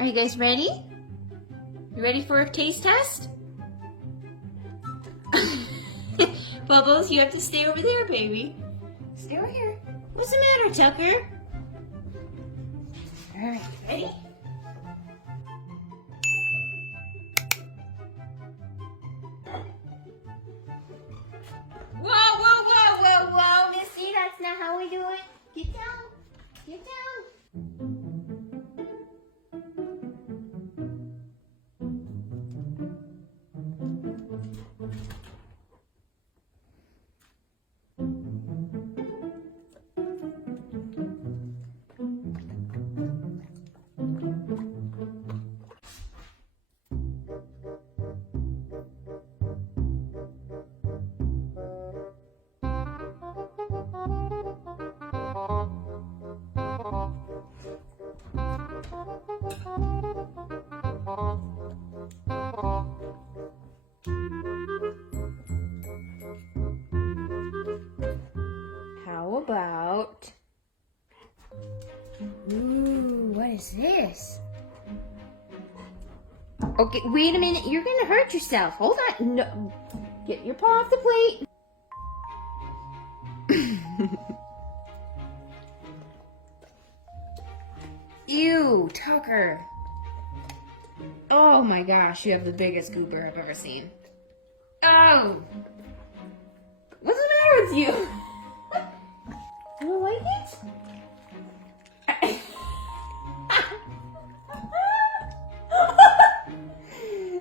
Are you guys ready? You ready for a taste test? Bubbles, you have to stay over there, baby. Stay over here. What's the matter, Tucker? Alright, ready? Whoa, whoa, whoa, whoa, whoa, Missy, that's not how we do it. Get down. Get down. How about... Ooh, what is this? Okay, wait a minute. You're gonna hurt yourself. Hold on. No. Get your paw off the plate. Ew, Tucker. Oh my gosh, you have the biggest goober I've ever seen. Oh! What's the matter with you? You don't like it?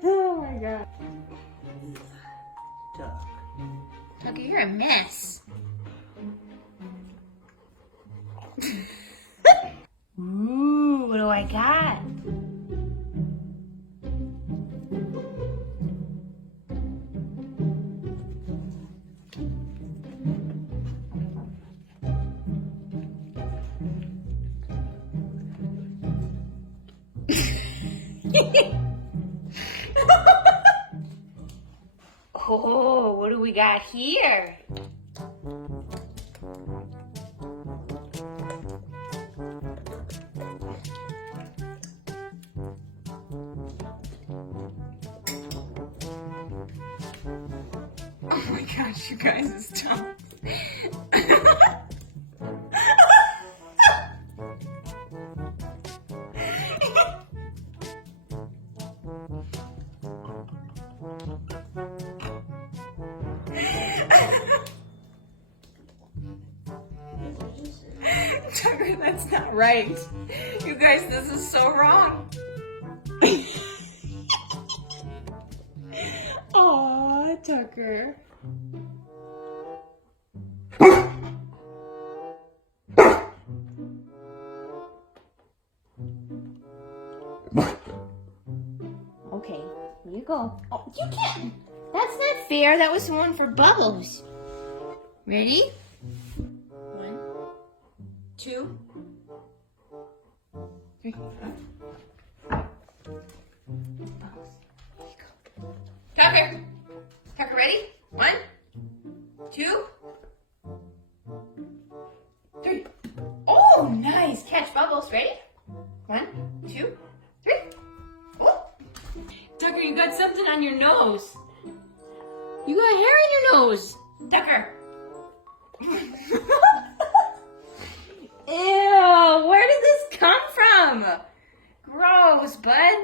Oh my god. Tucker, you're a mess. Ooh, what do I got? Oh, what do we got here? Oh my gosh, you guys, stop. Tucker, that's not right. You guys, this is so wrong. Aw, Tucker. Okay, here you go. Oh, you can't. That's not fair. That was one for Bubbles. Ready? 1, 2, 3. Bubbles. Here you go. Tucker. Tucker, ready? 1, 2, 3. Oh, nice catch, Bubbles. Ready? 1, 2, 3. Oh. Tucker, you got something on your nose. You got hair in your nose. Tucker. Ew, where did this come from? Gross, bud.